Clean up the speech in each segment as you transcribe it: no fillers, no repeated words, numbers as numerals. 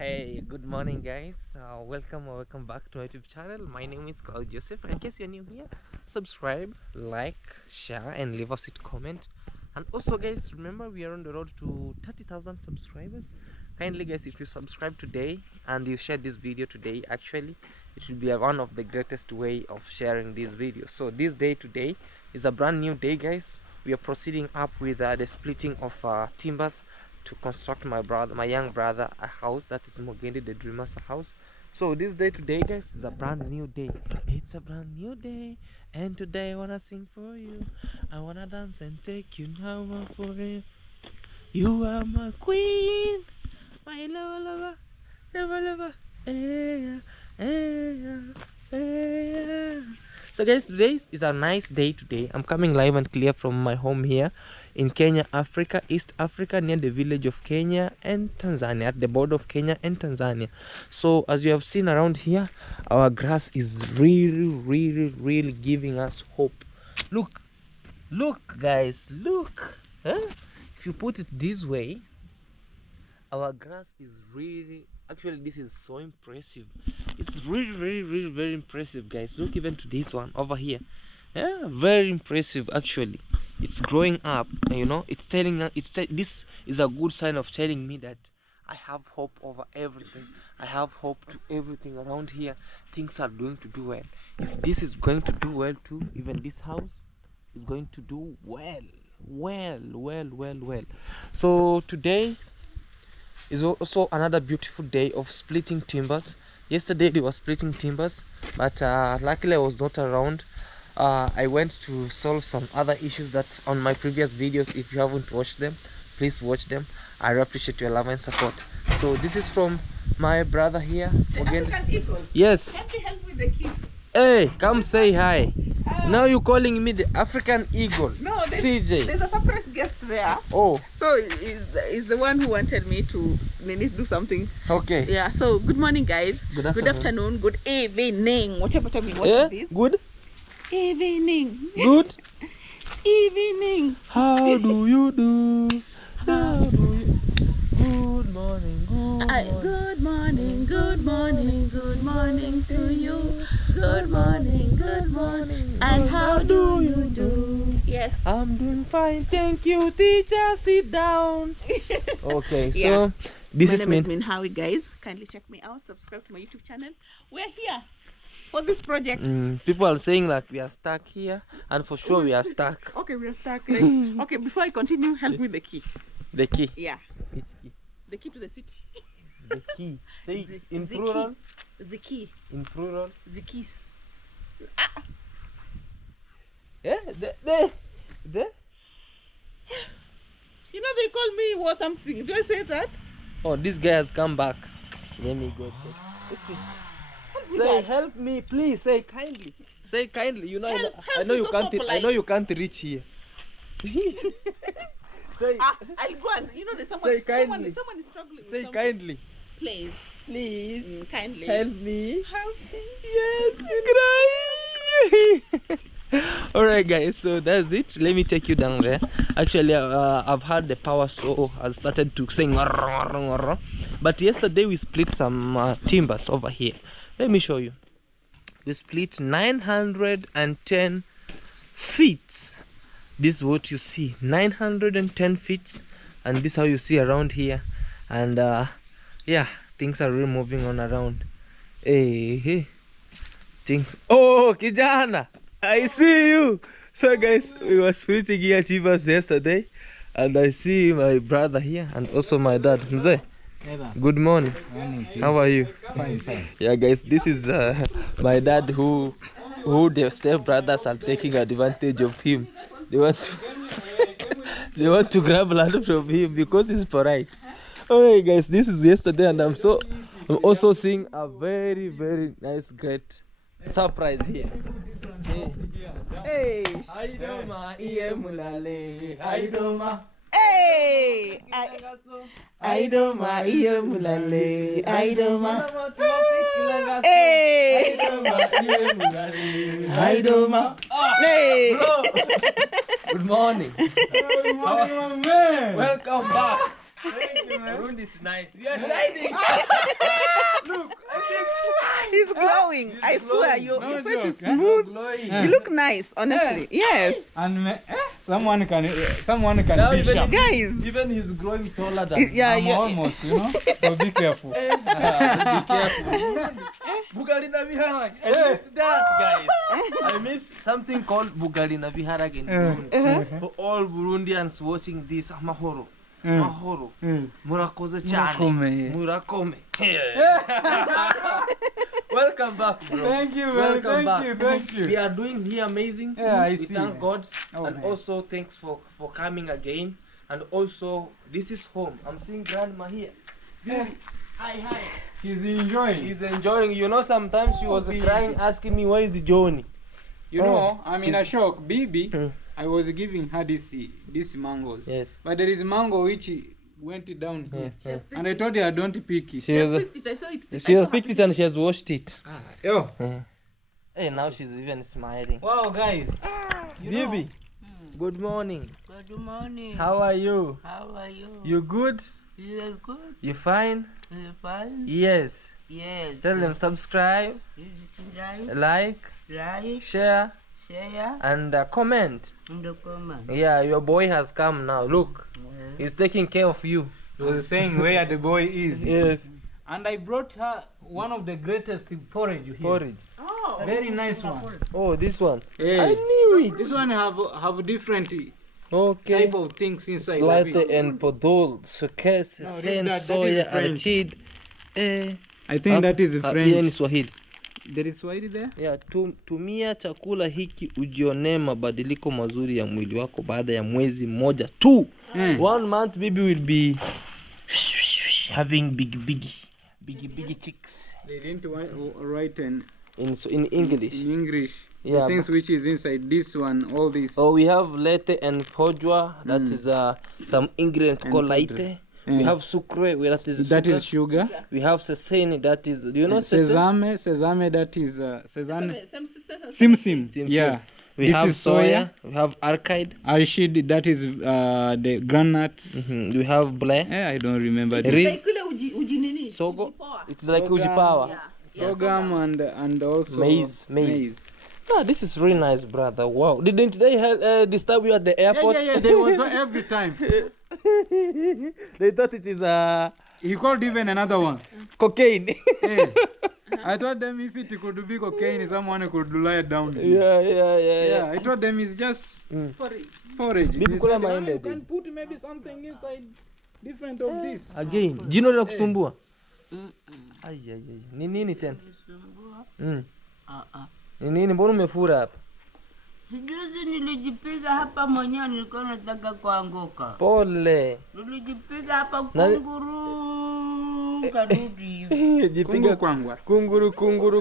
Hey, good morning, guys. Welcome back to my YouTube channel. My name is Claude Joseph. In case you're new here, subscribe, like, share, and leave us a comment. And also, guys, remember we are on the road to 30,000 subscribers. Kindly, guys, if you subscribe today and you share this video today, actually, it will be one of the greatest way of sharing this video. So this day today is a brand new day, guys. We are proceeding up with the splitting of timbers to construct my young brother a house, that is Mugendi the dreamer's house. So this day today, guys, is a brand new day. It's a brand new day, and today I wanna sing for you. I wanna dance and take you now for it. You are my queen, my lover, lover. So guys, today is a nice day today. I'm coming live and clear from my home here in Kenya, Africa, East Africa, near the village of Kenya and Tanzania, at the border of Kenya and Tanzania. So as you have seen around here, our grass is really giving us hope. Look guys, look. If you put it this way, our grass is really, actually this is so impressive. It's really very impressive, guys. Look even to this one over here. Yeah, very impressive actually. It's growing up, you know. It's telling this is a good sign of telling me that I have hope over everything. I have hope to everything around here. Things are going to do well. If this is going to do well too, even this house is going to do well. So today is also another beautiful day of splitting timbers. Yesterday they were splitting timbers, but luckily I was not around. I went to solve some other issues that on my previous videos. If you haven't watched them, please watch them. I appreciate your love and support. So this is from my brother here. The African eagle. Yes. Let me help with the key. Hey, come say hi. Now you're calling me the African eagle. No, CJ. There's a surprise guest there. Oh. So is the one who wanted me to do something. Okay. Yeah. So good morning, guys. Good afternoon. Good evening. Whatever time you watching this. Good. Evening. Good. Evening. How do you do? How do you? Good morning. Good morning. Good morning. Good morning to you. Good morning. And how do you do? Yes. I'm doing fine, thank you, teacher. Sit down. Okay, so Yeah. this My is name me. is Howie, guys. Kindly check me out. Subscribe to my YouTube channel. We're here for this project. People are saying like we are stuck here, and for sure we are stuck. Okay, we are stuck. Like, okay, before I continue, help me with the key. The key. Yeah, Which key? the key to the city. The key. Say it in the plural. Key. The key. In plural. The keys. Yeah, the. You know they call me or something. Do I say that? Oh, this guy has come back. Let me go check. Let's see. Say help me, please. Say kindly. Say kindly. You know, Help I know is you so can't. I polite. know you can't reach here. Say. I'll go and you know there's Say kindly. someone is struggling. Say with something. kindly. Please. Please. Kindly. Help me. Help me. Yes, cry. Alright guys, so that's it. Let me take you down there. Actually I've had the power, so I started to sing. But yesterday we split some timbers over here. Let me show you. We split 910 feet. This is what you see, 910 feet, and this is how you see around here. And yeah, things are really moving on around. Hey, things. Oh, kijana, I see you. So guys, we were splitting here timbers yesterday, and I see my brother here and also my dad. Mzee, good morning. How are you? Fine. Yeah guys, this is my dad who the step brothers are taking advantage of him. They want to grab land from him because he's polite. Alright guys, this is yesterday, and I'm also seeing a very nice great surprise here. Hey. Hey, Aidoma iyo mulale, Aidoma. Hey, Aidoma. Hey. Good morning. Welcome back. Thank you, man. Burundi is nice. You are shining. Look, I think He's glowing. I swear, your No face is joke, huh? smooth. glowing. You look nice, honestly. Yes. And someone can Now be even sharp. Guys. Even he's growing taller than. Yeah, I'm yeah. almost, you know. So be careful. Be careful. Bugali na viharage. I miss that, guys. I miss something called bugali na viharage in Burundi. For all Burundians watching this, mahoro. Mahoro. Murakoze chane. Murakome. Murakome. Welcome back, bro. Thank you, man. Welcome back. Thank you. We are doing here amazing. Yeah, I we see, thank man. God. Oh, And man. also thanks for coming again. And also, this is home. I'm seeing grandma here. Baby, hi. He's enjoying. She's enjoying. You know, sometimes she was baby. crying, asking me, where is Johnny? You know, I'm in a shock. Bibi, Mm. I was giving her this mangoes. Yes. But there is mango which went down here. Yeah. And I told her I don't pick it. She was, Picked it. I saw it. she has picked it and she has washed it. Yo. Hey, now she's even smiling. Wow, guys. Baby, good morning. Good morning. How are you? How are you? You good? You are good? You fine? You fine? Yes. Yes. Tell them subscribe, like, Like, share, share, and comment. and the comment. Yeah, your boy has come now. Look, he's taking care of you. He was saying where the boy is. Yes. And I brought her one of the greatest porridge here. Porridge. Oh. Very nice one. Oh, this one. Hey. I knew it. This one have different Okay. type of things inside. of Slate it. and podol, sukes, No, sen, that is soya, French. arachid. I think that is Hiyo ni French. Swahili. There is Swahili there? Yeah, tumia chakula hiki ujionee mabadiliko mazuri ya mwili wako baada ya mwezi mmoja tu. 1 month baby will be having big chicks They didn't write in English. English. Yeah, The things which is inside this one, all this. Oh, we have lete and pojwa. That is some ingredient And called powder. laite. We have sucre. That is sugar. We have sesame. That is. Do you know sesame? Sesame. That is sesame. Sim. Sim. Yeah. We This have is soya. We have arachide. Arshid. That is the granite. We have ble. I don't remember. The Riz. Kule uji nini? Sogo. Ujipoa. It's like Sorghum. ujipawa. Yeah. sorghum and also Maize. Ah, this is really nice, brother. Wow. Didn't they disturb you at the airport? Yeah. They was every time. They thought it is He called even another one. cocaine. Hey. I told them if it could be cocaine, someone could lie down. Yeah. I told them it's just Porridge. porridge. Bibi They kula said, maembe, you baby." can put maybe something inside different of this. Again. Jino la kusumbua. Ai. Ni nini tena? Ni nini mbona umefura hapa? Sijuzi nilijipiga hapa mwenyewe, nilikuwa nataka kuanguka. Pole. Nilijipiga hapa Na- kunguru karudi hivi. Jipiga Kwangwa. kunguru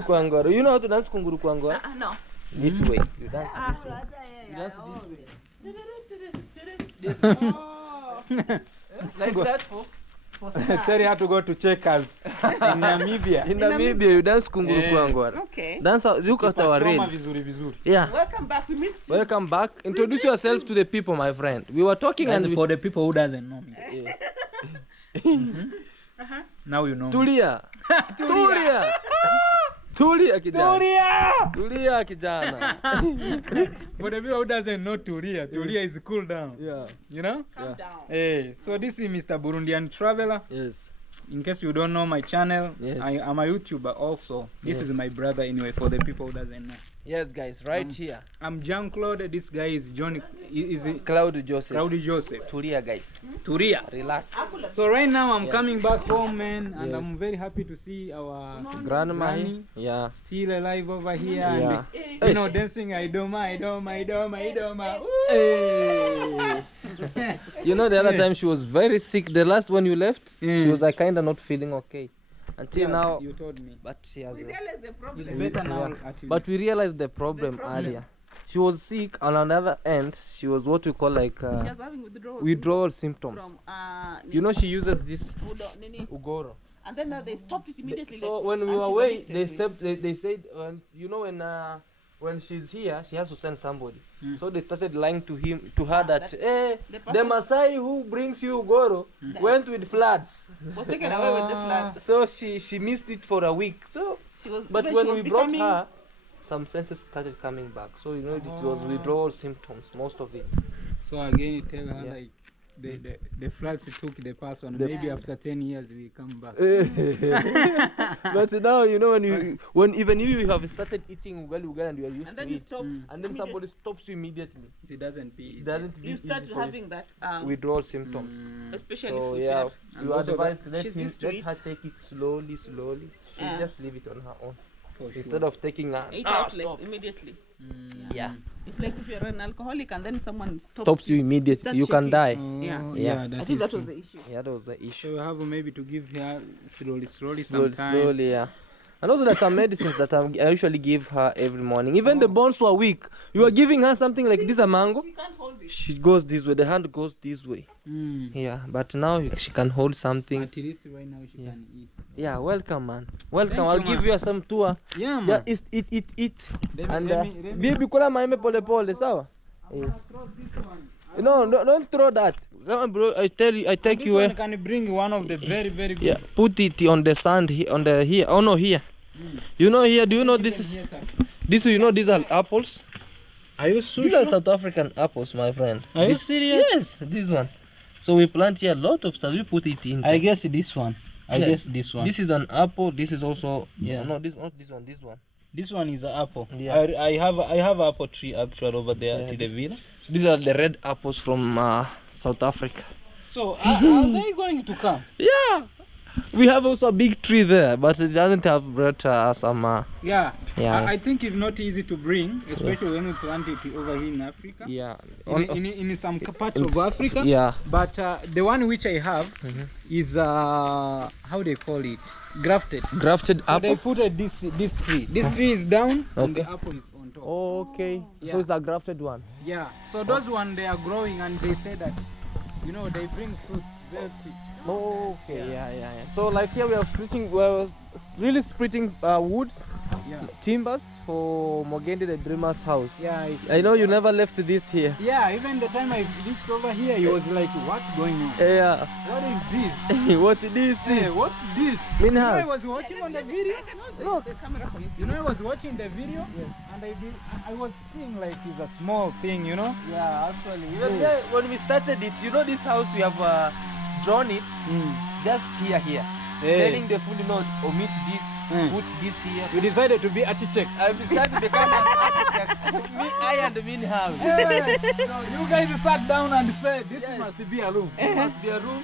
kwangoro. You know how to dance kunguru kwangoro? No. This way. You dance this way. You dance this way. Like that for Terry had to go to Checkers in Namibia. in Namibia you dance kunguru kwangoro. Okay. Dance look at our Patroma reels. vizuri. Yeah. Welcome back. We missed you. Welcome back. Introduce yourself to the people, my friend. We were talking and for the people who doesn't know me. Now you know. me. Tulia. Tulia kijana. Tulia kijana. For the people who doesn't know Turia is cool down. Yeah. You know? Calm down. Hey, so this is Mr. Burundian Traveler. Yes. In case you don't know my channel, Yes. I am a YouTuber also. This Yes. is my brother anyway, for the people who doesn't know. Yes, guys, right here. I'm Jean-Claude. This guy is Johnny. Is Claude Joseph. Claude Joseph. Tulia, guys. Turia. Relax. So right now I'm Yes. coming back home, man, and Yes. I'm very happy to see our Grandma. Granny Yeah. still alive over here, Yeah. and you know, dancing Idoma. Hey. You know, the other time she was very sick. The last one you left, she Mm. was like kind of not feeling okay. Until Yeah, now, you told me. but she has. We realized the It's problem. better now. Yeah. At But we realized the problem earlier. She was sick. On another end, she was what we call like She was having withdrawal symptoms. from You know, she uses this nini. ugoro. And then they stopped it immediately. So like, when we and were she's away, addicted they to it. stepped. They said, you know, when she's here, she has to send somebody. So they started lying to her that the the prophet- Masai who brings you Goro went with floods. Was taken away with the floods. So she missed it for a week. So She was, but even when she was we brought becoming- her, some senses started coming back. So you know it was withdrawal symptoms, most of it. So again, you tell her Yeah. like the floods took the person. The- Maybe after 10 years we come back. But now you know when even if you have started eating ugali and you are used And to then you it, stop. and then somebody stops you immediately, It doesn't be. it doesn't You be start easy for you. having that, Withdrawal symptoms. especially So if yeah, you're And you also advise let she's him used to let it. her take it slowly. She Yeah. just leave it on her own For instead sure. of taking a eat ah, out like stop. immediately. Yeah, If you're an alcoholic and then someone stops you immediately. start You can shaking. die. Oh, Yeah. Yeah. I think that was the issue. Yeah, that was the So issue. you have maybe to give her slowly Slowly, sometime. slowly, yeah. And also there's some medicines that I usually give her every morning. Even the bones were weak. You are giving her something like this, a mango. She can't hold it. She goes this way. The hand goes this way. Yeah, but now she can hold something. At least right now she can eat. Yeah, welcome, man. Welcome. Thank I'll you, give man. you some tour. Yeah, man. Yeah, eat. Let me- And let me- baby, kula maembe pole pole, sawa? Yeah. No, don't throw that. Come on, bro. I take This you one where. can bring one of the very, very good. Yeah, put it on the sand here, on the here. Oh no, here. You know here. Do you know this is this? You know these are apples. Are you These are South African apples, my friend. Are you This- serious? Yes, this one. So we plant here a lot of stuff. We put it in. I guess this one. I Yeah. guess this one. This is an apple. This is also Yeah. No, this not this one. This one. This one is an apple. Yeah. I have apple tree actually over there Yeah. to the villa. These are the red apples from South Africa. So are they going to come? Yeah. We have also a big tree there, but it doesn't have brought some. Yeah. Yeah. I think it's not easy to bring, especially when we plant it over here in Africa. Yeah. In some parts of Africa. Yeah. But the one which I have is how they call it, grafted. Grafted So they apple. put this tree. This tree is down and the Okay. apple is on top. Okay. Yeah. So it's a grafted one. Yeah. So those one they are growing and they say that they bring fruits very quick. Okay. Yeah. So like here we are really splitting woods, Yeah. timbers for Mogende the dreamer's house. Yeah. I know you never left this here. Yeah, even the time I reached over here, he was like, "What's going on? Yeah. What is this? What did you see? Hey, what's this?" Mean You know, I how? was watching on the video. Look, the camera for you. You know, I was watching the video, and I was seeing like it's a small thing, Yeah, actually. Even there, when we started it, you know this house we have drawn it just here. Hey. Telling the food omit this, put this here. We decided to be architects. I started to become an architect. I and Min house. So you guys sat down and said, "This Yes. must be a room." This must be a room.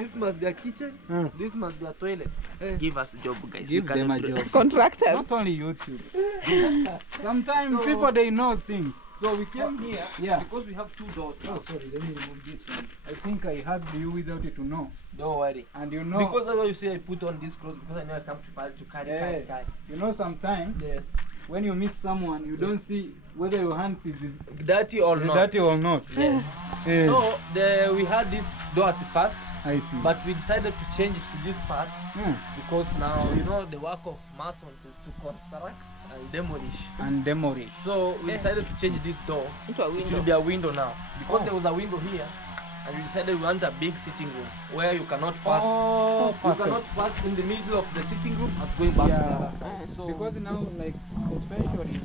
This must be a kitchen. This must be a toilet. Give us a job, guys. Give We can them a employ- job. Contractors. Not only YouTube. Sometimes people they know things. So we came here Yeah. because we have two doors. Oh, sorry, let me remove this one. I think I had you without it to know. Don't worry. And you know, Because that's why you say I put on this clothes because I know I come to carry. sometimes Yes. when you meet someone, you don't see whether your hands is Dirty or not. dirty or not. Yes. Eh, So we had this door at first, I see. but we decided to change it to this part Hmm. because now the work of masons is to construct and demolish. And demolish. So we decided to change this door. Into a It will window. be a window now because there was a window here, and we decided we want a big sitting room where you cannot pass. Oh, You cannot pass in the middle of the sitting room and going back to the Yeah. other side. So Because now, like, especially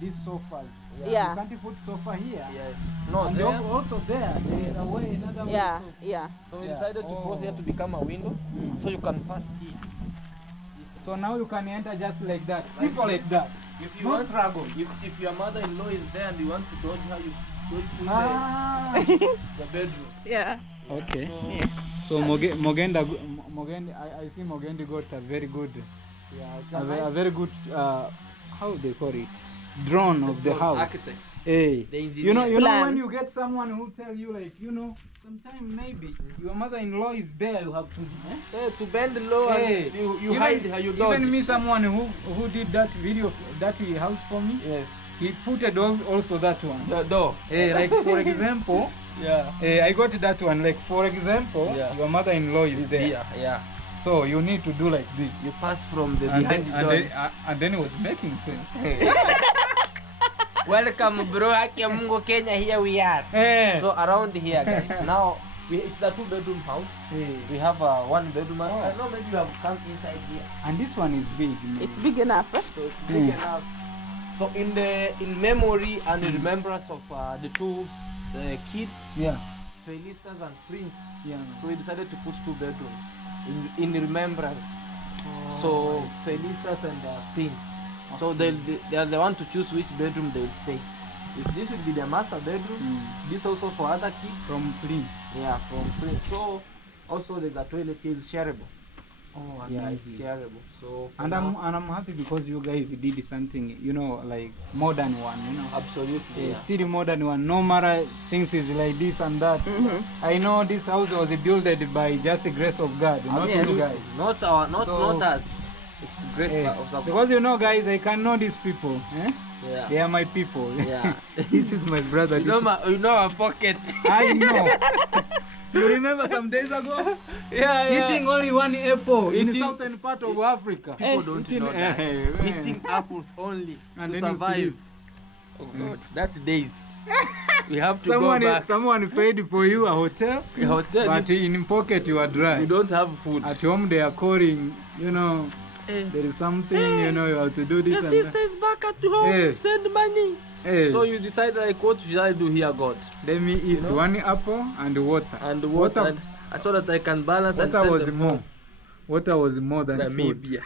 these sofas. Yeah. You can't put sofa here. yes, no, And there. also there is a way, another way. Yeah, So- yeah. So we Yeah. decided to close here to become a window, so you can pass here. So now you can enter just like that. Simple like that. If you No want, struggle. if your mother-in-law is there and you want to dodge her, you dodge to Ah. the bedroom. Yeah. Okay. Yeah. So Mogenda, I see Mogenda got a very good, Yeah, it's a very good, how they call it, drone of the house. architect. Hey, The you know Plan. when you get someone who tell you like, sometimes maybe your mother-in-law is there, you have to. To bend low Hey, and you even- hide her, you dodge. Even me, someone who did that video, that house for me, Yes. he put it also that one. The door. Hey, like for example, Yeah. I got that one. Like for example, Yeah. your mother-in-law is there, Yeah. so you need to do like this. You pass from the And behind then, the and, door. then, and then it was making sense. Welcome, bro. Haki ya Mungu, Kenya. Here we are. Eh. So around here, guys. Now it's a 2-bedroom house. We have a 1-bedroom. I know maybe you have come inside here. And this one is big. It's big enough. Eh? So it's big enough. So in memory and in remembrance of the two kids, Yeah. Felicitas and Prince. Yeah. So we decided to put 2 bedrooms in remembrance. So Felicitas and Prince. So they are the one to choose which bedroom they will stay. If this will be their master bedroom, this also for other kids. From Prince. Yeah, from Prince. So also there's a toilet here, it's shareable. Oh, Yeah, it's shareable. So for And now, I'm happy because you guys did something, you know, like modern one, you know. absolutely. Yeah. Still modern one. No matter things is like this and that. I know this house was built by just the grace of God, not you guys. Not us. It's grace of the Because you know, guys, I can know these people. Eh? Yeah. They are my people. Yeah. This is my brother. You know our pocket. I know. You remember some days ago? Yeah. Eating only one apple in the Eating- southern part of Africa. People don't Eating- know that. eh. Eating apples only And to then you survive. sleep. Oh God, that days. We have to go back. Someone paid for you a hotel, A hotel. but in pocket you are dry. You don't have food. At home they are calling, you know, Eh. there is something, you know, you have to do this Your and sister that. is back at home. Eh. Send money. Hey, So you decide like, what should I do here, God? let me eat know? one apple and water. And water, Water- and, so that I can balance and Water send was them more. home. Water was more than food. Namibia.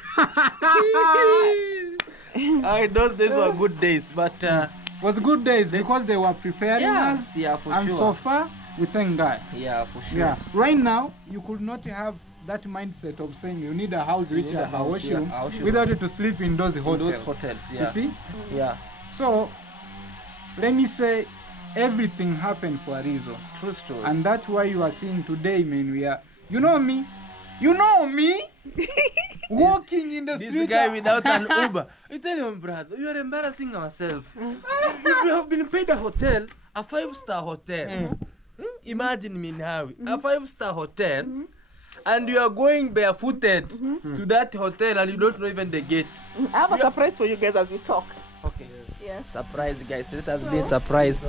Those days were good days, but Was good days because they were preparing us. yeah, for And sure. so far, we thank God. Yeah, for sure. Yeah. Right now, you could not have that mindset of saying you need a house which need a has a house, washroom yeah, a washroom. without you to sleep in those In hotels. those hotels, You yeah. see? Yeah, So, let me say, everything happened for a reason. true story. And that's why you are seeing today, man, we are, you know me, walking in the This street. guy without an Uber. You tell him, brother, we are embarrassing ourselves. If we have been paid a hotel, a 5-star hotel. Imagine me now, a 5-star hotel, and you are going barefooted to that hotel and you don't know even the gate. I have a surprise for you guys as we talk. Okay. Yeah. Surprise, guys. Let us be surprised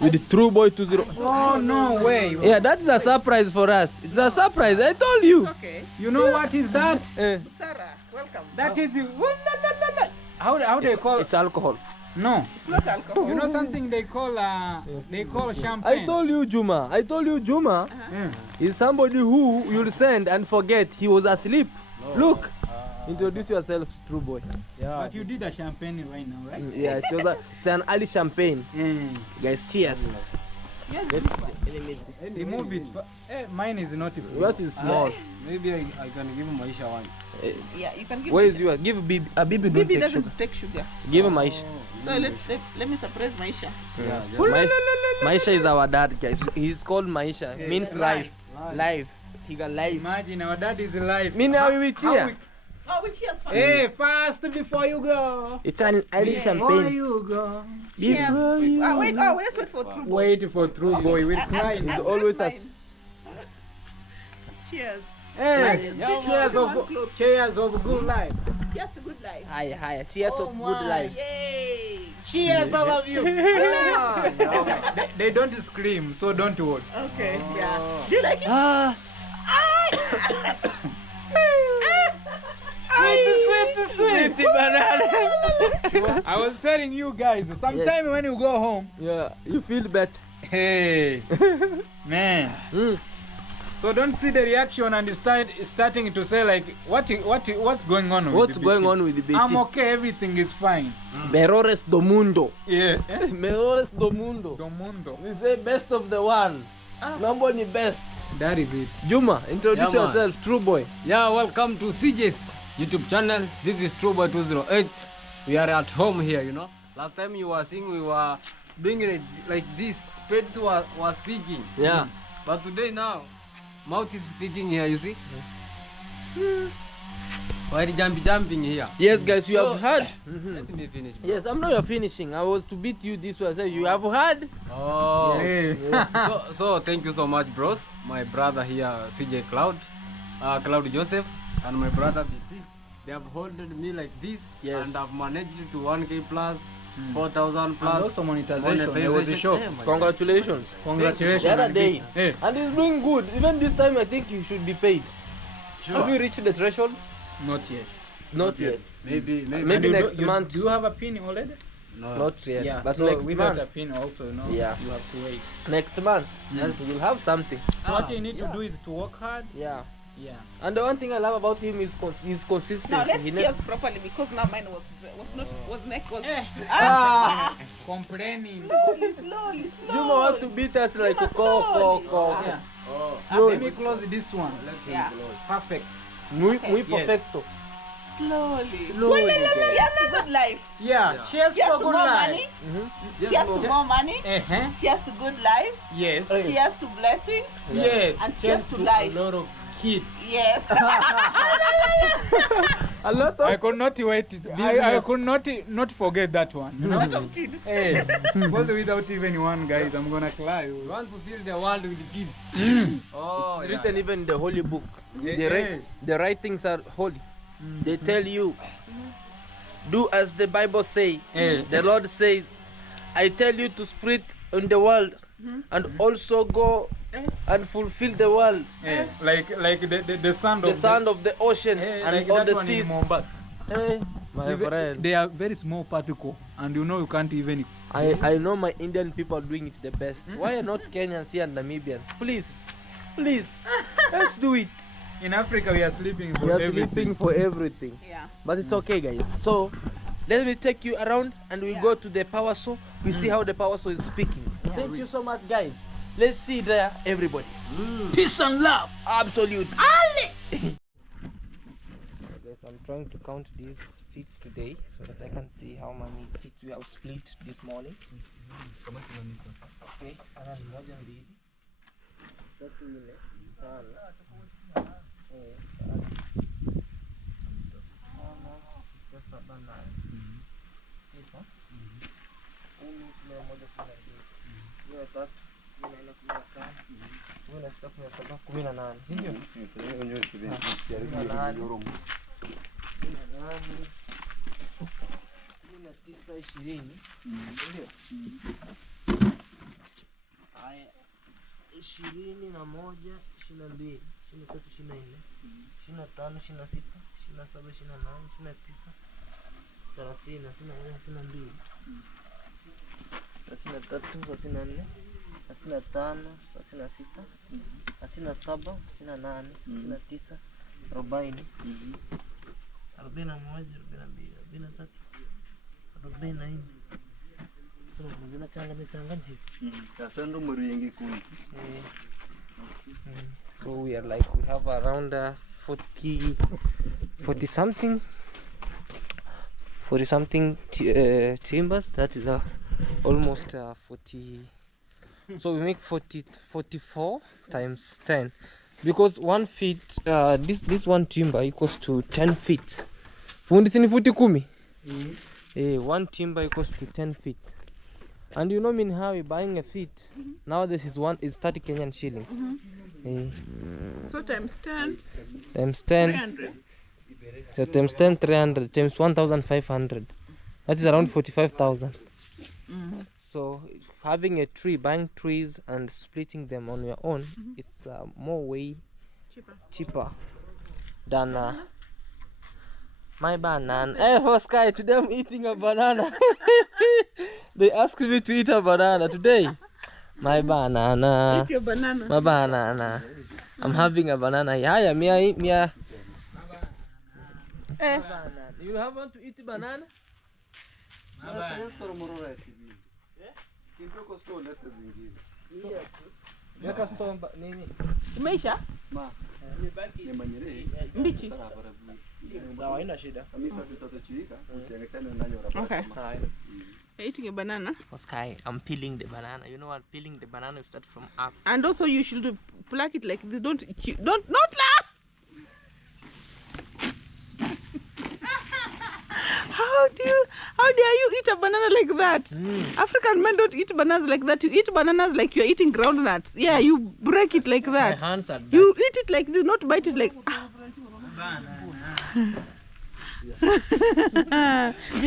with the True Boy 20. Oh, no way. Yeah, that is a surprise for us. It's a surprise. I told you. Okay. You know what is that? Sarah, welcome. That is, how they call It's alcohol. No. It's not alcohol. You know something they call champagne. I told you, Juma. Yeah. Is somebody who you'll send and forget he was asleep. Look. Introduce yourself, True Boy. But you did a champagne right now, right? Yeah, it's an early champagne. Guys, cheers. Yes, Remove it. Mine is not. What is small? Maybe I can give Maisha one. yeah, you can give Where me. is yours? Give Bibi. Bibi don't Bibi take doesn't sugar. take sugar. Give him Maisha. So let me surprise Maisha. Yeah, Maisha is our dad, guys. He's called Maisha. Means life. Life. He got life. Imagine our dad is alive. Me now we cheer. Oh, we cheers for Hey, fast before you go. It's an early Before champagne. you go. Cheers. Before you Wait, let's wait for True Boy. Wait for True Boy. We're crying. It's always That's us. fine. Cheers. Hey, cheers of good life. Cheers to good life. Higher. Cheers of good life. Yay. Cheers, all of you. They don't scream, so don't worry. Okay, yeah. Do you like it? Ah. Sweet banana. I was telling you guys, sometime when you go home, Yeah, you feel better. hey, man. So don't see the reaction and starting to say like, what's going on? With What's the going BT? on with the BT? I'm okay, everything is fine. Mejores do mundo. Yeah. Mejores do mundo. Do mundo. We say best of the world. Nobody best. That is it. Juma, introduce Yeah, man. yourself, True Boy. Yeah, welcome to CJ's YouTube channel. This is Trouba 208. We are at home here, you know. Last time you were seeing we were doing it like this. Spades was speaking. Yeah. But today now, mouth is speaking here, you see. Why jumping here? Yes, guys, you have heard. Let me finish. Bro. Yes, I'm not you're finishing. I was to beat you this way. I said you have heard. Oh. Hey. So thank you so much, bros. My brother here, CJ Claude, Claude Joseph, and my brother BT. They have holded me like this, Yes. and I've managed to 1K plus 4,000 plus. And also monetization. There was a shock. Congratulations. Congratulations. The other and day. Hey. And he's doing good. Even this time, I think you should be paid. Have you reached the threshold? Not yet. Not yet. Maybe. Maybe And next you, month. Do you have a pin already? No. Not yet. Yeah. But so next without month. a pin also, Yeah. you have to wait. Next month. Yes, you will have something. So what you need to do is to work hard. Yeah. Yeah. And the one thing I love about him is his consistency. Now let's He cheers properly because now mine was neck was Complaining. slowly. You know how to beat us like a slowly. Yeah. Slowly. Let me close this one. Yeah. Perfect. Muy Yes. perfecto. Slowly. Slowly. Cheers to good life. Yeah. Cheers Cheers for to good more life. money. Mm-hmm. Cheers to more money. Uh-huh. Cheers to good life. Yes. Cheers to blessings. Yes. And cheers to life. A lot of kids. Yes. A lot I of could not wait. I could not forget that one. You know? lot of kids. Hey, because without even one, guys, I'm gonna cry. You want to fill the world with kids. Oh, it's written even in the holy book. Yeah. The writings are holy. They tell you, do as the Bible say. The Lord says, I tell you to spread in the world and also go and fulfill the world. Yeah. Like the sound The of sound of the ocean and like of that the one in seas. Mombasa. Hey, my friend. They are very small particle, and you know you can't even. I know my Indian people are doing it the best. Why are not Kenyans here and Namibians? Please, let's do it. In Africa, we are sleeping for We are everything. sleeping for everything. Yeah. But it's okay, guys. So let me take you around and we go to the power saw. We see how the power saw is speaking. Thank you so much, guys. Let's see there, everybody. Peace and love. Absolute. Guys, I'm trying to count these feet today so that I can see how many feet we have split this morning. Okay, and moja mbili tatu nne tano sita saba nane tisa kumi kumi na moja kumi na mbili kumi na tatu kumi na nne kumi na tano kumi na sita kumi na saba kumi na nane, si ndio? Kumi na nane 19, 20, ndio? Haya, 21, 22, 23, 24, 25, 26, 27, 28, 29, 30, 32, 33, 34, 35, 36, 37, 38, 39, 40, 41, 42, 43, 44. So, zinachanganya hivi. Kasendo muriengi kuni. So we have around 40 something timbers. That is almost 40. So we make 44 times 10, because 1 feet, this one timber equals to 10 feet. Fundi sini futi 10. 1 timber equals to 10 feet. And you know me how we buying a feet. Now this is 30 Kenyan shillings. So times 10. Times 10. 300. So times 10, 300. Times 1,500. That is around 45,000. So having a tree, buying trees and splitting them on your own, it's more way cheaper than my banana. Hey, Oscar, today I'm eating a banana. They asked me to eat a banana today. My banana. Eat your banana. My banana. I'm having a banana. Yeah, Mia. You have want to eat banana? Umeisha? Mbichi? Sawa, haina shida. Okay. You're eating a banana. Oscar, I'm peeling the banana. You know what? Peeling the banana, you start from up. And also you should pluck it like this. Don't laugh! How dare you eat a banana like that? African men don't eat bananas like that. You eat bananas like you're eating groundnuts. Yeah, you break it like that. My hands are dirty. You eat it like this, not bite it like.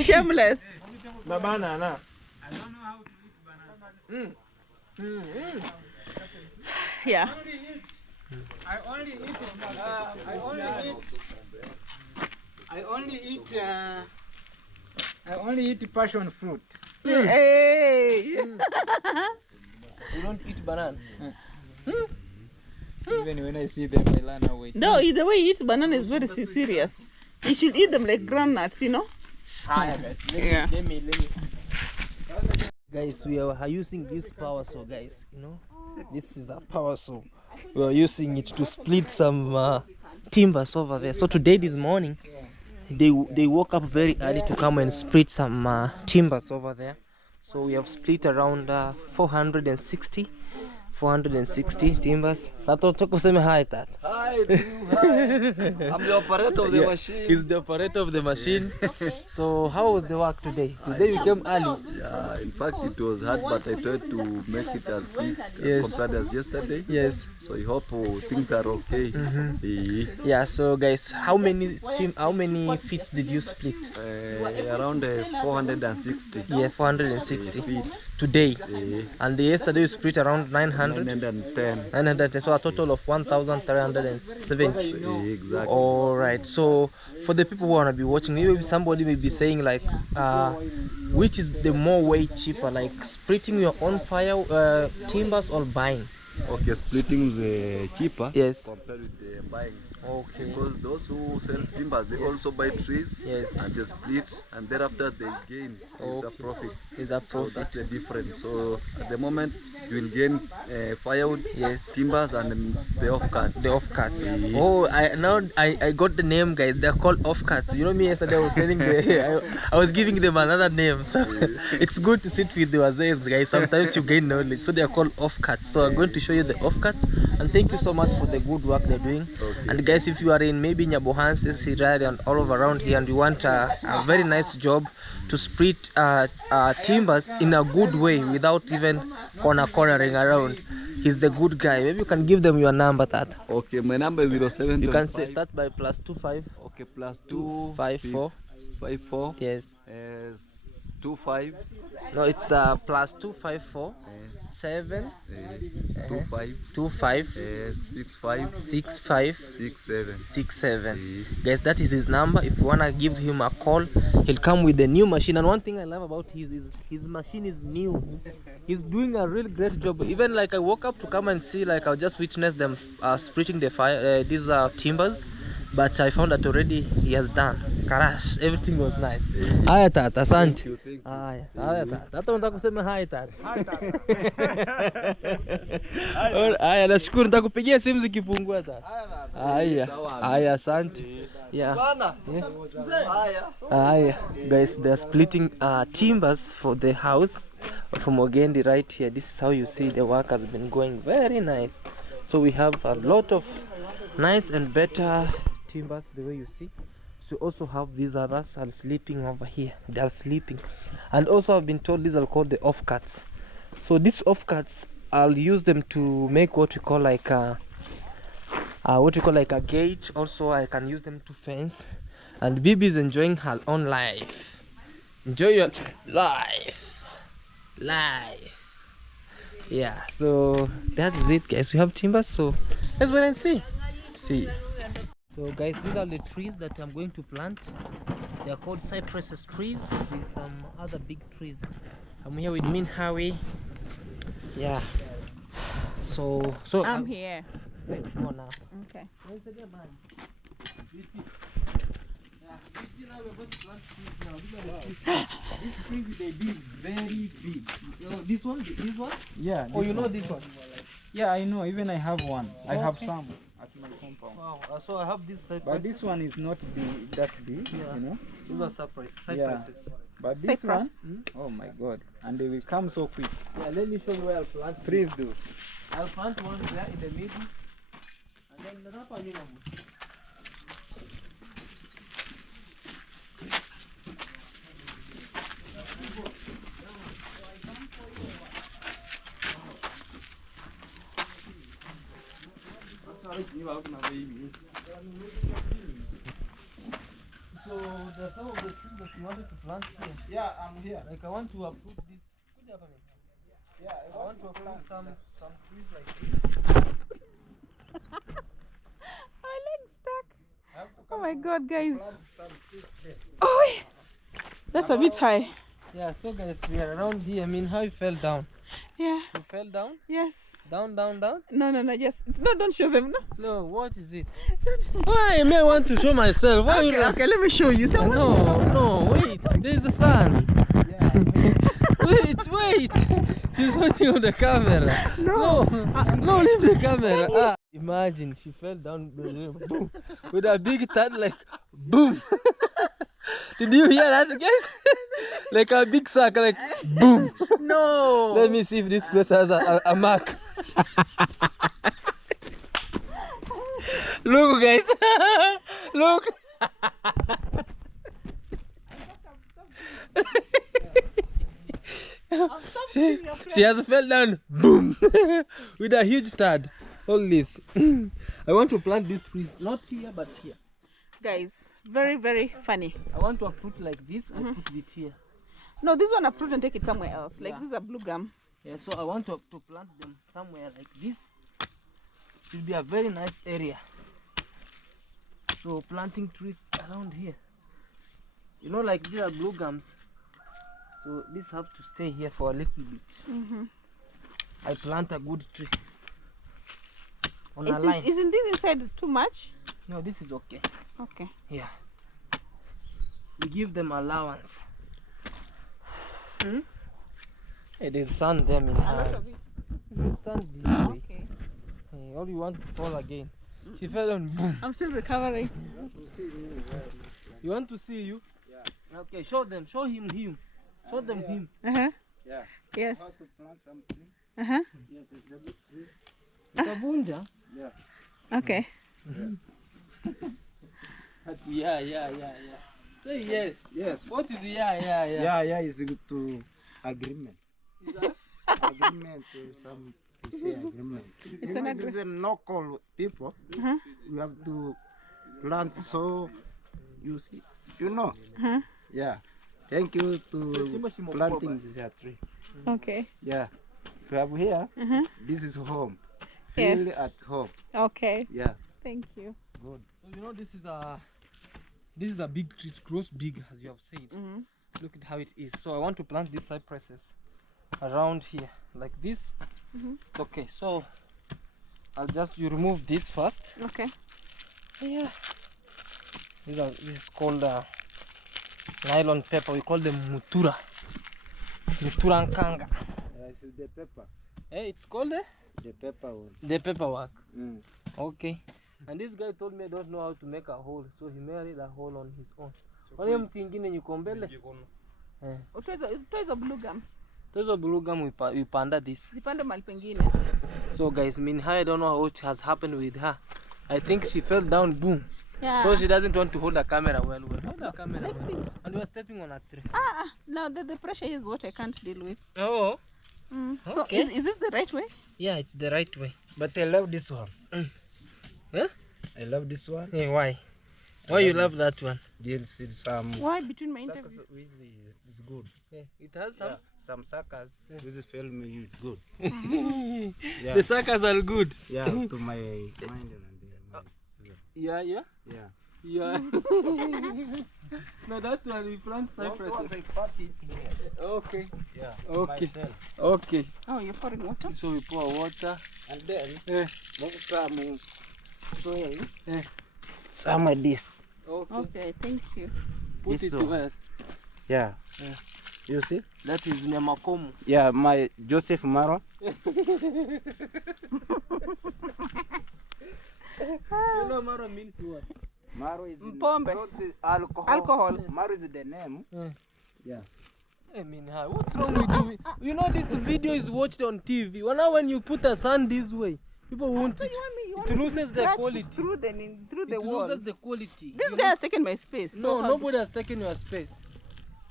Shameless. The banana. I don't know how to eat banana. Yeah. I only eat passion fruit. Hey. You don't eat banana. Even when I see them, I run away. No, the way he eats banana is very serious. You should eat them like groundnuts, you know? Hi guys. Yeah. Let me. Guys, we are using this power saw, guys. You know, this is a power saw. We are using it to split some timbers over there. So today, this morning, they woke up very early to come and split some timbers over there. So we have split around 460 timbers. Hi, Tat. Hi, to you, hi. I'm the operator of the machine. He's the operator of the machine. So how was the work today? Today we came early. Yeah, in fact it was hard, but I tried to make it as quick Yes. as compared as yesterday. Yes. So I hope things are okay. Yeah. So guys, how many feet did you split? Around 460 Yeah, 460 feet. today. Eh, And yesterday you split around 900. 910. 900. So a total of 1,370. Exactly. All right. So for the people who wanna be watching, maybe somebody may be saying like, which is the more way cheaper, like splitting your own fire timbers or buying? Okay, splitting is cheaper Yes. compared with the buying. Okay. Because those who sell timbers, they also buy trees Yes. and they split, and thereafter they gain. It's a Okay. profit. Is a So profit? that's the difference. So at the moment you will gain firewood, Yes. timbers, and the offcut. The offcuts. Yeah. Oh, I got the name, guys. They're called offcuts. You know me. Yesterday I was telling I was giving them another name. So it's good to sit with the wazes, guys. Sometimes you gain knowledge. So they are called offcuts. So I'm going to show you the offcuts. And thank you so much for the good work they're doing. Okay. And guys, if you are in maybe Nyabohanse, Sirari, and all over around here, and you want a very nice job to split timbers in a good way without even cornering around, he's the good guy. Maybe you can give them your number, That. Okay, my number is 07. You can say start by +25 Okay, plus 2 54. 54 Yes. 25 No, it's +254 7 25 25 65 65 67. 67. Guys, that is his number. If you wanna give him a call, he'll come with the new machine. And one thing I love about his machine is new. He's doing a real great job. Even like I woke up to come and see, like I just witnessed them splitting the fire these timbers, but I found that already he has done. Karash, everything was nice. Haya Tata, asante. Haya Tata. Tata unataka kusema hai Tata? Haya, nashukuru, nitakupigia simu zikipungua Tata. Haya, asante. Yeah. Haya, guys, they're splitting timbers for the house from Ogendi right here. This is how you see the work has been going very nice. So we have a lot of nice and better timbers the way you see. So also have these others are sleeping over here. They are sleeping. And also I've been told these are called the offcuts. So these offcuts, I'll use them to make what we call like a gauge. Also I can use them to fence. And Bibi is enjoying her own life. Enjoy your life. Yeah, so that's it, guys. We have timbers, so let's wait and see. So guys, these are the trees that I'm going to plant. They are called cypresses trees. There's some other big trees. I'm here with Min Howie. Yeah. So I'm here. Let's go now. Okay. These trees they be very big. This one? Yeah. Oh, you know this one? Yeah, I know. Even I have one. I have some at my compound. Wow. So I have this cypresses. But this one is not that big, Yeah. you know. These are cypresses. But this Cypress. one, oh my God, and they will come so quick. Yeah, let me show you where I'll plant. Please do. I'll plant one there in the middle. And then the top one. So there's some of the trees that you wanted to plant here. Yeah, I'm here. Like I want to uproot this. Yeah, I want to uproot some trees like this. My leg's stuck. I have to Oh come my god, guys. plant some trees there. Oh, that's a bit high. Yeah, so guys, we are around here. I mean, how you fell down? Yeah. You fell down? Yes. Down, down, down? No, just no. Don't show them. No. No, what is it? Why? I may want to show myself. Why you? Okay, let me show you. No, wait. There's the sun. Yeah, Wait. She's watching on the camera. No, leave the camera. Imagine she fell down, boom, with a big thud, like boom. Did you hear that, guys? Like a big sack, like boom. No. Let me see if this place has a mark. Look, guys. Look. She has fell down, boom, with a huge thud. All this. I want to plant these trees, not here, but here. Guys, very funny. I want to uproot like this and put it here. No, this one uproot and take it somewhere else. Like Yeah. this is a blue gum. Yeah, so I want to plant them somewhere like this. It will be a very nice area. So planting trees around here. You know, like these are blue gums. So these have to stay here for a little bit. I plant a good tree on a line. Isn't this inside too much? No, this is okay. Okay. Yeah. We give them allowance. Hey, there's sun there, in hand. You stand this way. Okay. Hey, all you want to fall again. She fell on, boom. I'm still recovering. You want to see you? Yeah. Okay, show them. Show him. Show them him. Uh-huh. yeah. Yes. How to plant something? Uh-huh. Yes, it's a big tree. Kabunja. Yeah. Okay. Yeah. Say yes. Yes. What is yeah? Yeah, is to agreement. Is that? Agreement to some, you say agreement. It's You an know, this is a local people. Uh-huh. We have to plant, so you see, you know. Uh-huh. Yeah. Thank you to planting this tree. Okay. Yeah. We have here. Uh-huh. This is home. Yes. Feel at home. Okay. Yeah. Thank you. Good. So you know this is a big tree. It grows big, as you have said. Look at how it is. So I want to plant these cypresses around here like this. It's okay. So you remove this first. Okay. Yeah. This is called nylon paper. We call them mutura. Mutura nkanga. This is the pepper. Hey, it's called The pepper one. the paperwork. Mm. Okay. And this guy told me I don't know how to make a hole, so he made a hole on his own. Wale mti ingine yuko mbele. Toys of blue gums. Those are blue gum we panda this. Zipande mahali pengine. So guys, I don't know what has happened with her. I think she fell down, boom. Yeah. So she doesn't want to hold the camera well. Hold the camera well. And we are stepping on a tree. Now the pressure is what I can't deal with. Oh. So Okay. is this the right way? Yeah, it's the right way. But I love this one. Huh? I love this one. Hey, why? Why you love that one? This is some Why between my suckers interview? is good. Yeah, it has some. Some suckers. This film is good. The suckers are good. Yeah, to my mind and Yeah. yeah. No, that one we plant cypresses. Okay. Yeah. Okay. Myself. Okay. Oh, you're pouring water? So we pour water. And then make some soil. Eh. Some of this. Okay. Okay, thank you. Put This it one. where? Yeah. Yeah. You see? That is Nyamakomu. Yeah, my Joseph Maro. You know Mara means what? Maro is Mpombe. not the alcohol. Alcohol. Maro is the name. Yeah. I mean, what's wrong with you? You know this video is watched on TV. Well, now when you put a sun this way, people won't. So you want It me loses to the scratch quality. through the It wall. loses the quality. This You guy know- has taken my space. No, so how nobody has taken your space.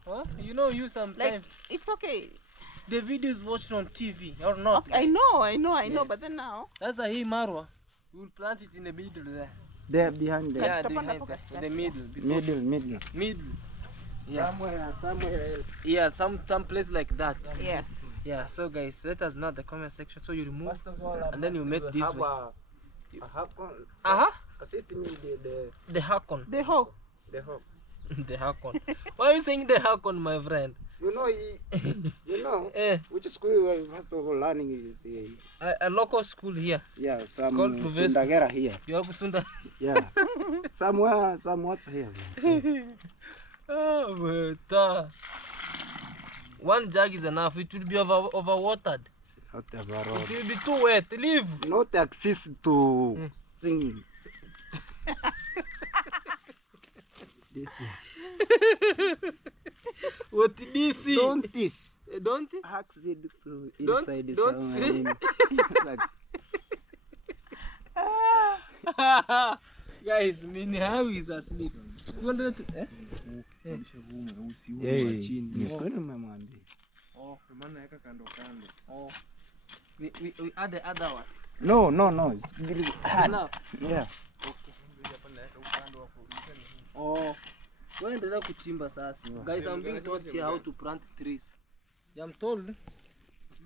Huh? You know, you like sometimes it's okay. the video is watched on TV or not. Okay, I know, Yes. but then now That's a hey Marwa. We'll plant it in the middle there. There behind there. Yeah, the middle. Middle. Yeah. Somewhere else. Yeah, some place like that. Yes. Yeah, so guys, let us know in the comment section. So you remove First of all, and then you make this have way. a hakon. Assist me The hakon. The hoe. the hook. The hakon. Why are you saying the hakon, my friend? You know, Eh, which school you are first of all learning, you see. a local school here. Yeah, some Called Province. Sundagera here. You have Sunda. Yeah. Somewhat here. Oh, but, 1 jug is enough. It will be overwatered. Not It about will be too wet. Leave. not access to sing. This What this? don't this Don't. access to Don't- inside don't somewhere. Like, Guys, mini how is asleep. You wanted to, eh? ni kweli umemwambia. Oh, we add the other one. No, it's really It's hard. enough. Yeah. Oh, waendelea kuchimba sasa. Guys, I'm being taught here how to plant trees. I'm told we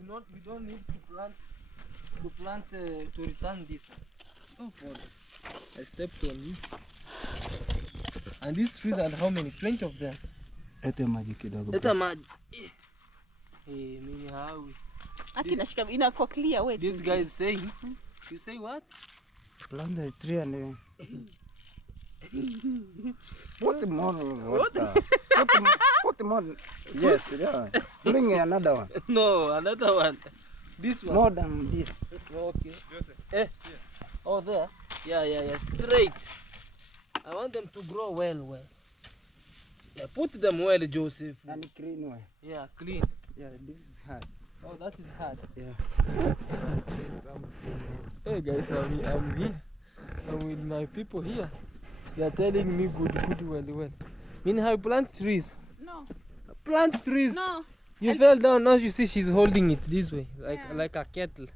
don't need to return this one. Oh God, I stepped on you. And these trees are how many? 20 of them. Ete maji kidogo. Leta maji. Mimi hawi. Aki nashika inakuwa clear wait. This guy is saying, you say what? Plant the tree and put more water. Put more. Yes, yeah. Bring another one. No, another one. This one. More than this. Okay. Eh? Oh, there? Yeah. Straight. I want them to grow well. Yeah, put them well, Joseph. And clean one. Yeah, clean. Yeah, this is hard. Oh, that is hard. Yeah. Hey guys, I'm here. I'm with my people here. They are telling me good, well. Mean how you plant trees? No. Plant trees. No. You fell down. Now you see she's holding it this way, like a kettle.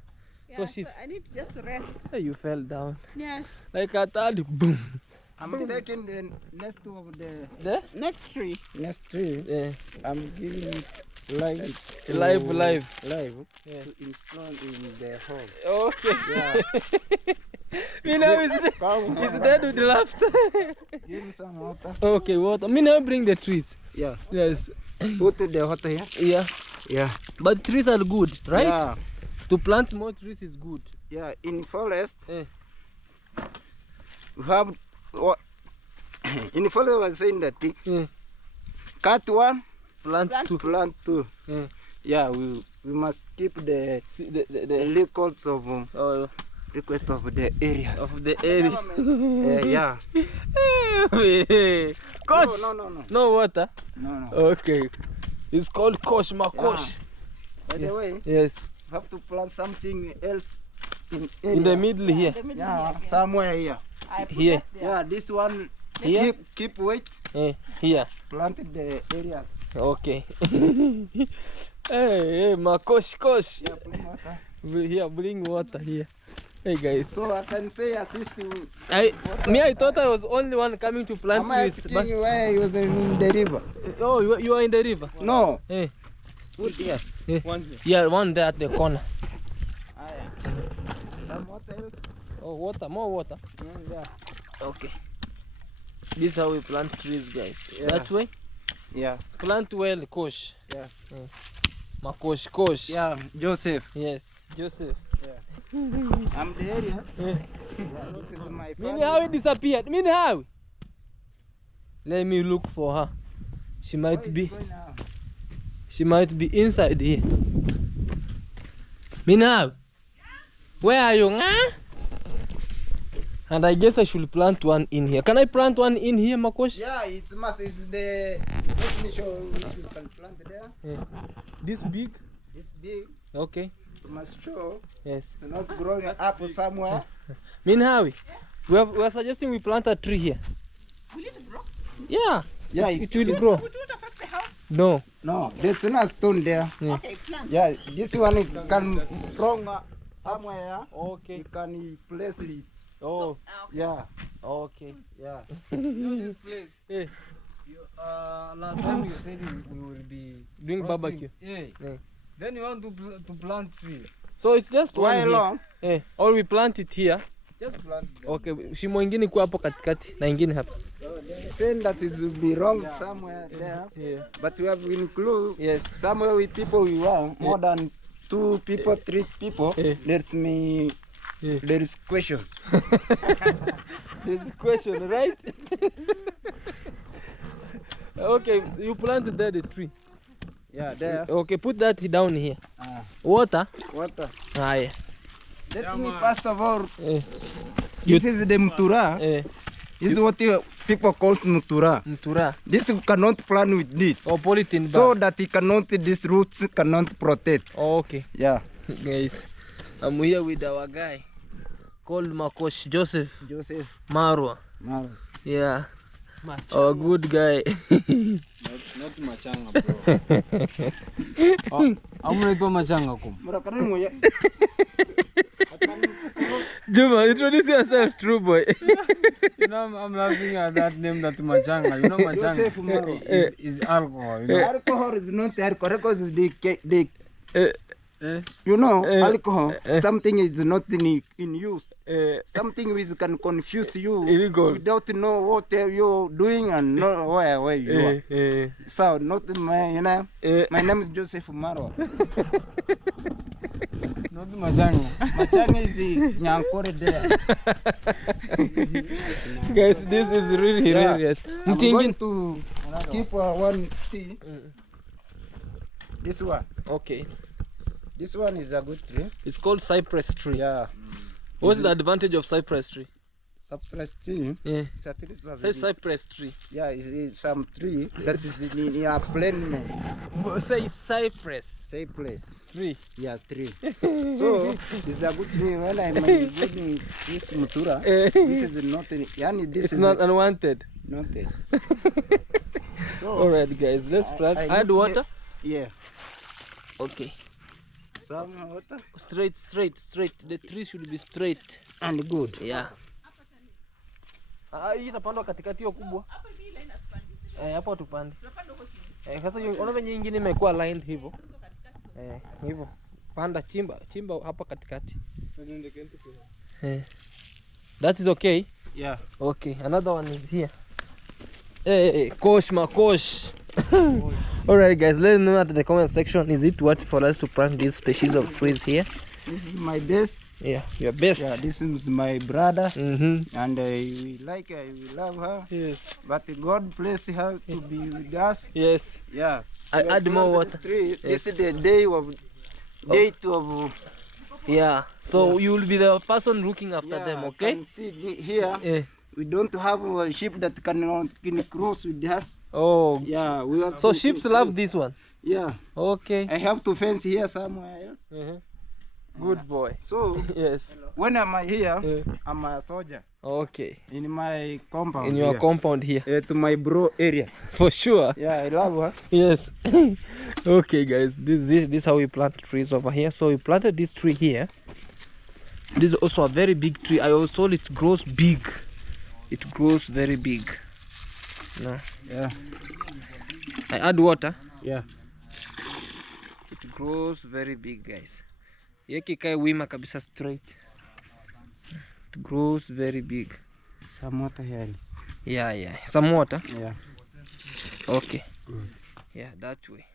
Yeah, So she. I need just to rest. Hey, you fell down. Yes. Like a third. Boom. I'm taking the next of the There? Next tree. next tree. Yeah. I'm giving it live. Live. Yeah. To install in the home. Okay. Yeah. Me now is Come he's dead with the laughter. Give me some water. Okay, water. Me now bring the trees. Yeah. Yes. Put the water here. Yeah. Yeah. But trees are good, right? Yeah. To plant more trees is good. Yeah. In forest, Eh. we have what? In forest, I was saying that Eh. cut one, Plant two. plant two. Eh. Yeah. We must keep the See the records of request of the areas. of the area. Yeah. Kosh. No. No water. No. Okay. It's called kosh, makosh. By the way, Yes. we have to plant something else In the middle here. The middle Yeah, here. somewhere here. I put Here. that there. Yeah, this one. Here? Keep weight. Here. Planted the areas. Okay. Hey, makosh, kosh. Yeah, put water. Here, bring water here. Hey guys. So I can say assist you. I thought I was only one coming to plant I'm trees. asking you where you was in the river. Oh, you are in the river. No. Hey. Put here. Yeah, one there at the corner. Some water else. Oh, water, more water. Yeah. Okay. This is how we plant trees, guys. Yeah. That way. Yeah. Plant well, kosh. Yeah. Makosh, kosh. Yeah, Joseph. Yes, Joseph. I'm the area. Eh. Yeah, this is my Mini family. how it disappeared. Mini how? Let me look for her. She Where might is be. it going now? She might be inside here. Mina, where are you? Nga? And I guess I should plant one in here. Can I plant one in here, Makosh? Yeah, it's must. It's the. Let me show you. You can plant there. Yeah. This big? It's big. Okay. You must show. Yes. It's not growing up somewhere. Minhawi, we are suggesting we plant a tree here. Will it grow? Yeah. Yeah, It will grow. Would it affect the house? No. no, there's no stone there. Okay, plant. Yeah, this one it can grow somewhere. Okay. You can place it. Oh, Yeah, okay. yeah. You know this place. Yeah. You, last time you said we will be Doing roasting. barbecue. Yeah. Yeah. Then you want to plant tree. So it's just one Why here. long? Or we plant it here. Just plant them. Okay, shimo ingine kwa hapo katikati na ingine hapa. Saying that it will be wrong somewhere there. Yeah. But we have include Yes. somewhere with people we want more than 2 people, 3 people. Yeah. Let me. Yeah. There is question. There's a question, right? Okay, you planted there the tree. Yeah, there. Okay, put that down here. Ah, Water. water. Yeah. Let me first of all. Eh. This is the mutura. This is what people call mutura. Mtura. This you cannot plant with this, Or polythene so bag. that it cannot. These roots cannot protect. Okay. Yeah. Guys, I'm here with our guy called Makosh Joseph Joseph. Marwa. Mara. Yeah. Our good guy. Not machanga, bro. How many to machanga kum? Mara karibu moja. Juma, introduce yourself, true boy. You know, I'm laughing at that name, that machanga. You know, Joseph machanga Maro. is alcohol. You know? Alcohol is not alcohol because the Eh, you know Eh, alcohol. Something is not in use. Something which can confuse you Illegal. without know what you're doing and know where you are. So not my, you know. My name is Joseph Maro. Not machanga. Machanga is Nyankore there. Guys, this is really hilarious. I'm going to keep one tree. This one. Okay. This one is a good tree. It's called cypress tree. Yeah. What's the advantage of cypress tree? Cypress tree. Yeah. It's a tree. Say cypress tree. Yeah, it's some tree that is in a plain man. Say cypress Cypress. tree. Yeah, tree. So it's a good tree. When I'm using this mutura, this is not. Yani, this It's is not unwanted. not. So, Alright, guys, let's plant. I Add look water. yeah. Okay. Some water Straight. The tree should be straight. and good. Yeah. Hii inapandwa katikati hiyo kubwa. Hapo tupande. Sasa unaona venye nyingine imekuwa lined hivyo. Hivyo. Panda chimba hapa katikati. That is okay. Yeah. Okay, another one is here. Hey, Makosh. Alright guys, let me know at the comment section, is it worth for us to plant this species of trees here? This is my best. Yeah, your best. Yeah, this is my brother. Mm-hmm. And we like her, we love her. Yes. But God bless her to be with us. Yes. Yeah. I We add more planted water. this tree. Yes. This is the day of Yeah. So you will be the person looking after them, okay? Can see here. Yeah. We don't have a ship that can cross with us. Oh. Yeah, we have So to- sheep love this one. Yeah, Okay. I have to fence here somewhere else. Good boy. So Yes. when am I here? Yeah. I'm a soldier Okay. in my compound. In your here. compound here. To my bro area. For sure. Yeah, I love her. Yes. Okay guys, this is how we plant trees over here. So we planted this tree here. This is also a very big tree. I was told it grows big. It grows very big. No. Yeah, I add water. yeah. It grows very big guys. Yeki kai wima kabisa straight. It grows very big. Some water here. Yeah. Some water. Yeah. Okay. Yeah, that way.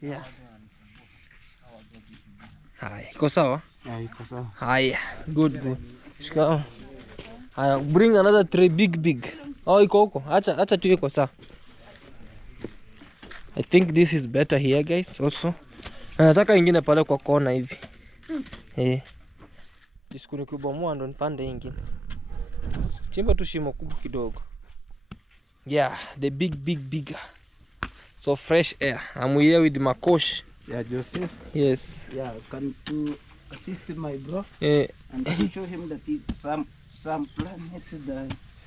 Yeah. Haya, iko sawa? Yeah, iko sawa. Haya, good. Shika. Haya, bring another tray big. Oh, iko huko. Acha tu iko sawa. I think this is better here guys also. Nataka ingine pale kwa kona hivi. Jiskuni kubomoa ndo nipande ingine. Chimba tu shimo kubwa kidogo. Yeah, the bigger. So fresh air. I'm here with Makosh. Yeah, Joseph. Yes. Yeah, can to assist my bro Eh, and to show him that some planets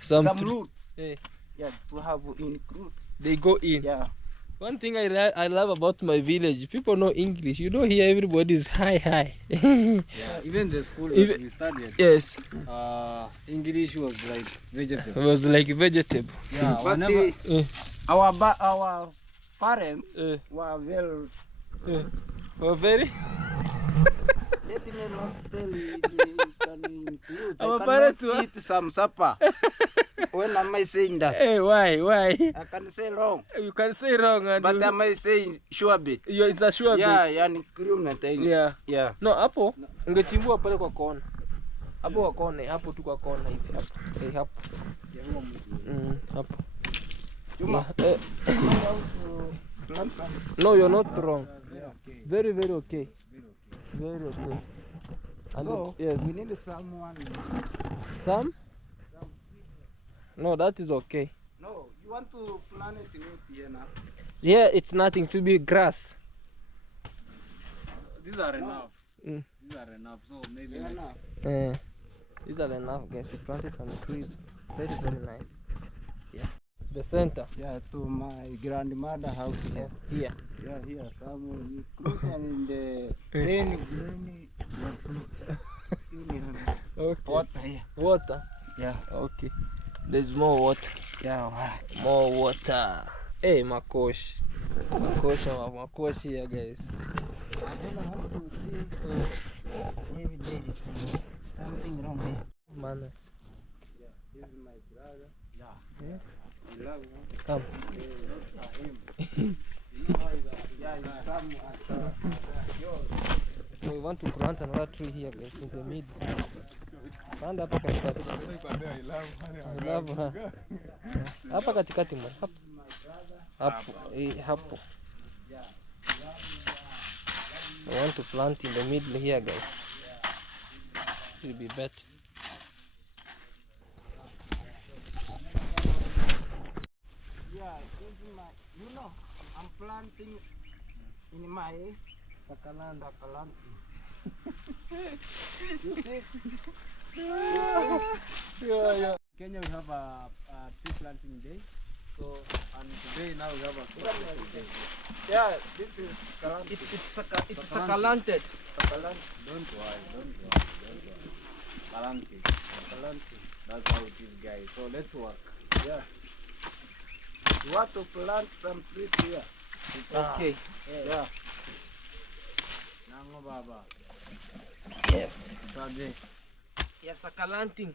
some roots. eh, Yeah, to have in roots. they go in. Yeah. One thing I love about my village, people know English. You know, here everybody is hi. Yeah, even the school that we studied. Yes. English was like It vegetable. was like vegetable. Yeah, But whenever. our parents Uh, were well. Well, very. Let me not tell you. Can include. Our I parents cannot were- eat some supper. When am I saying that? Hey, why? I can say wrong. You can say wrong, and But am I saying sure bit? it's a sure Yeah, bit. yani kriuna thing. Yeah. Yeah. No, hapo ungechimbua pale kwa kona. Hapo kwa kona, hapo tu kwa kona hivi hapo. Hapo. Hapo. Juma. Yeah. Plant some. No, you're not wrong. Very, very okay. Very okay. And So yes. we need someone. Some? No, that is okay. No, you want to plant it with here now? Yeah, it's nothing to be grass. These are enough. Mm. These are enough. So maybe. Yeah, no. These are enough, guys. We planted some trees. Very, very nice. Yeah. The center. Yeah, to my grandmother house here. Here. Yeah, here. Some you close and the rainy. Okay. Water here. Water. Yeah. Okay. There's more water. Yeah. More water. Hey, Makosh. Makosh here, guys. I don't know how to see. Every day is something wrong here. Man. This is my brother. Yeah. I love him. Come. Yeah, it's some. So we want to plant another tree here, guys, in the middle. Panda hapa katikati. I love her. Hapa katikati mwa. Hapo. Hapo. I want to plant in the middle here, guys. It will be better. Yeah, this is my. You know, I'm planting in my Sakaland. You see? Yeah. Kenya we have a tree planting day. So and today now we have a special day. Yeah, this is Sakaland. It's succulented. Don't worry. Kalanti. That's how it is, guys. So let's work. Yeah. You want to plant some trees here? Okay. Yeah. Nango baba. Yes. Sabe. Yeah, succulenting.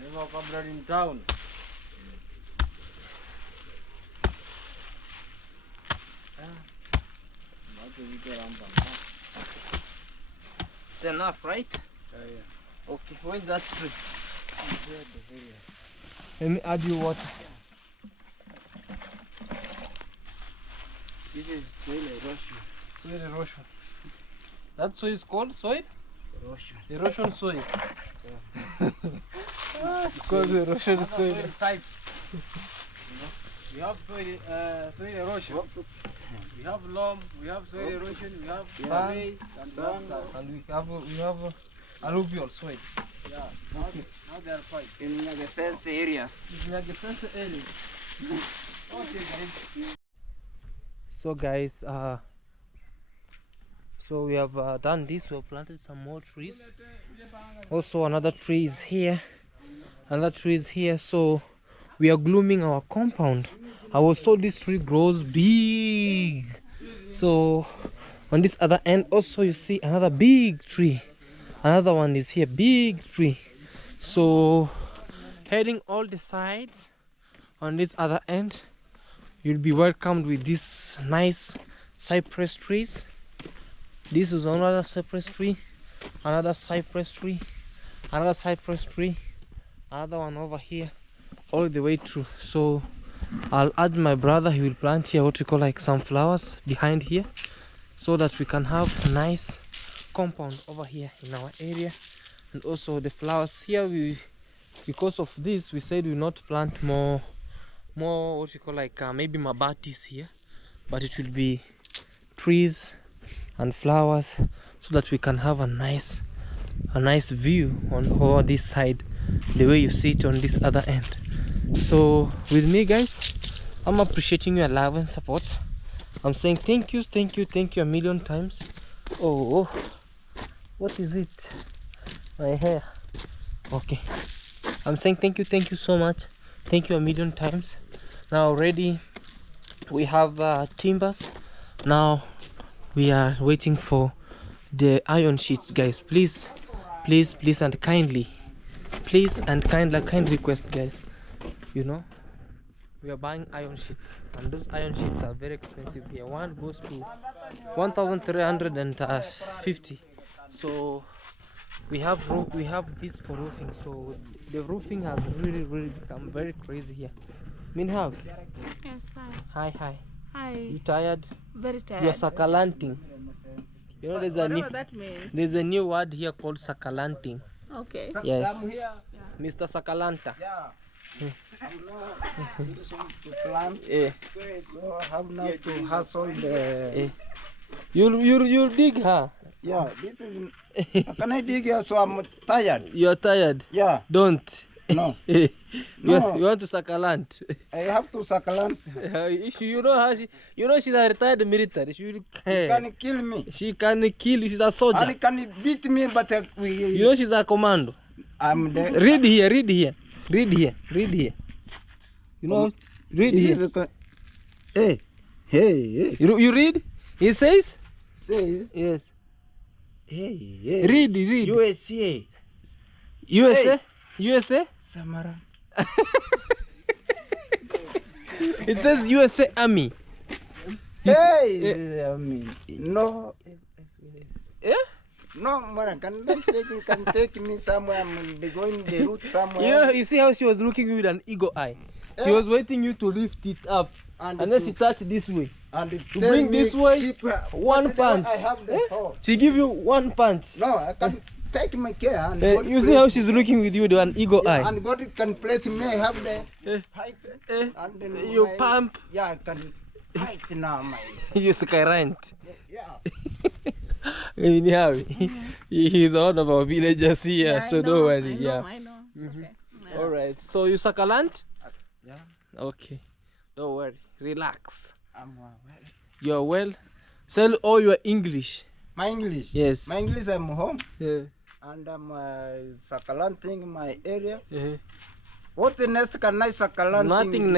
Never come in town. It's enough, right? Yeah. Okay. Where's that tree? Let me add you water. This is soil erosion. Soil erosion. That soil is called soil? Erosion. Erosion soil. It's called erosion soil. Type. We have soil erosion. We have loam. We have soil erosion. We have clay and sand. And we have alluvial soil. Yeah. Now they are fine. In the sense areas. Okay, guys. So guys, so we have done this. We have planted some more trees. Also another tree is here. Another tree is here. So we are glooming our compound. I was told this tree grows big. So on this other end also you see another big tree. Another one is here, big tree. So heading all the sides on this other end, you'll be welcomed with these nice cypress trees. This is another cypress tree, another cypress tree, another cypress tree, another one over here, all the way through. So I'll add my brother. He will plant here what we call like some flowers behind here, so that we can have a nice compound over here in our area. And also the flowers here, we, because of this, we said we not plant more what you call like maybe mabatis here, but it will be trees and flowers, so that we can have a nice view on all this side, the way you see it on this other end. So with me guys, I'm appreciating your love and support. I'm saying thank you a million times. Oh, what is it? My hair. Okay. I'm saying thank you so much. Thank you a million times. Now already we have timbers. Now we are waiting for the iron sheets, guys. Please and kindly, kind request, guys. You know, we are buying iron sheets, and those iron sheets are very expensive here. One goes to 1,350. So we have this for roofing. So the roofing has really become very crazy here. Minhav. Yes, hi. Hi. Hi. You tired? Very tired. You're sakalanting. You know, Whatever that means. there's a new word here called sakalanting. Okay. Yes. I'm here. Mr. Sakalanta. Yeah. To plant. So I have now to hustle the. You'll dig her. Yeah, this is. Can I dig here? So I'm tired. You're tired. Yeah. Don't. No. You No. want to sakalant. I have to succulent. You know how she's a retired military. You can kill me. She can kill you. She's a soldier. And can beat me, but You know she's a commando. I'm there. Read here. You know, read This here. is hey. You read? He says? Says, Yes. hey. Read. USA. USA? USA? Samara. It says USA Army. Hey, I mean, no. Yeah? No, man, can take me somewhere. I'm going the route somewhere. You see how she was looking with an eagle eye? She was waiting you to lift it up. And then she touched this way. And To bring this way, one punch. I have the hoe. She give you one punch. No, I can take my care. And God You see place- how she's looking with you with an eagle eye? And God can place me. I have the height. And then You my- pump. Yeah, I can height now. My You skyrant. yeah. Anyhow, he's one of our villagers here, Yeah, so I don't know, worry. I know. It's okay. All right. So you succulent? Yeah. Okay. Don't worry. Relax. I'm well. You're well. Sell all your English. My English. Yes. My English. I'm home. Yeah. And I'm succulenting my area. Uh-huh. What nest can I succulent? Nothing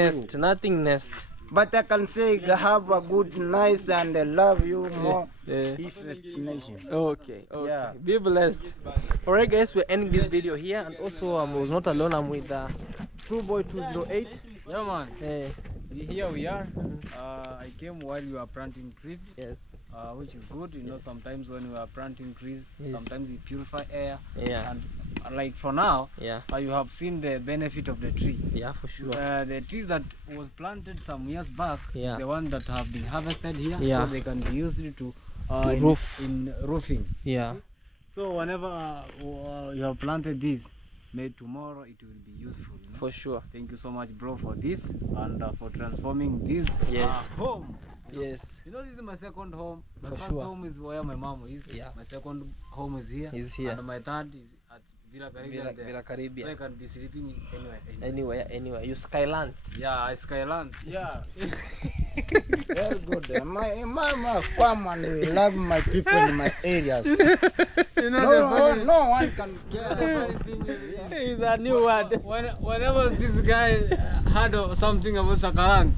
nest. But I can say have a good, nice, and I love you more. Yeah. If nation. Okay. Yeah. Be blessed. Alright, guys, we're ending this video here, and also I was not alone. I'm with TrueBoy208. Yeah, man. Eh, Here we are. I came while you are planting trees. yes. Which is good. You know, sometimes when we are planting trees, Yes. sometimes we purify air. Yeah. And like for now, Yeah. you have seen the benefit of the tree. Yeah, for sure. The trees that was planted some years back, Yeah. is the one that have been harvested here, Yeah. so they can be used to roof. in roofing. Yeah. So whenever you have planted this, maybe tomorrow it will be useful. You know? For sure. Thank you so much, bro, for this and for transforming this Yes. home. Yes. You know, this is my second home. My For first sure. home is where my mom is. Yeah. My second home is here. Is here. And my third is at Villa Caribbean. Villa Caribbean. So I can be sleeping anywhere. Anywhere. You skyland. Yeah, I Skyland. Yeah. Very good. My farm and we love my people in my areas. No one can care. It's a new word. Whenever this guy heard of something about Sakaran,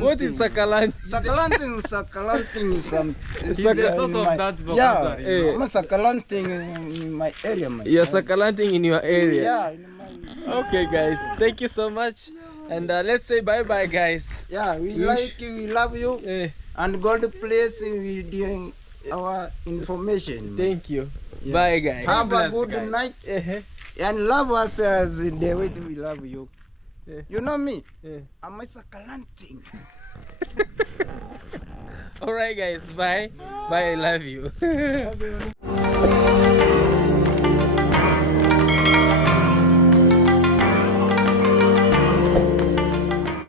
What is sakaland? Succulenting is some. he's the source of that Yeah, vocabulary. I'm succulenting in my area, man. You're succulenting in your area. Yeah, in my. Okay, guys. Thank you so much. And let's say bye-bye, guys. Yeah, we like you, we love you, Eh, and God bless you with doing our information. thank you. Yeah. Bye, guys. Have a blessed, good guys. night Eh, and love us as the way we love you. Yeah. You know me, eh. I'm a succulenting. All right, guys. Bye. Bye. I love you.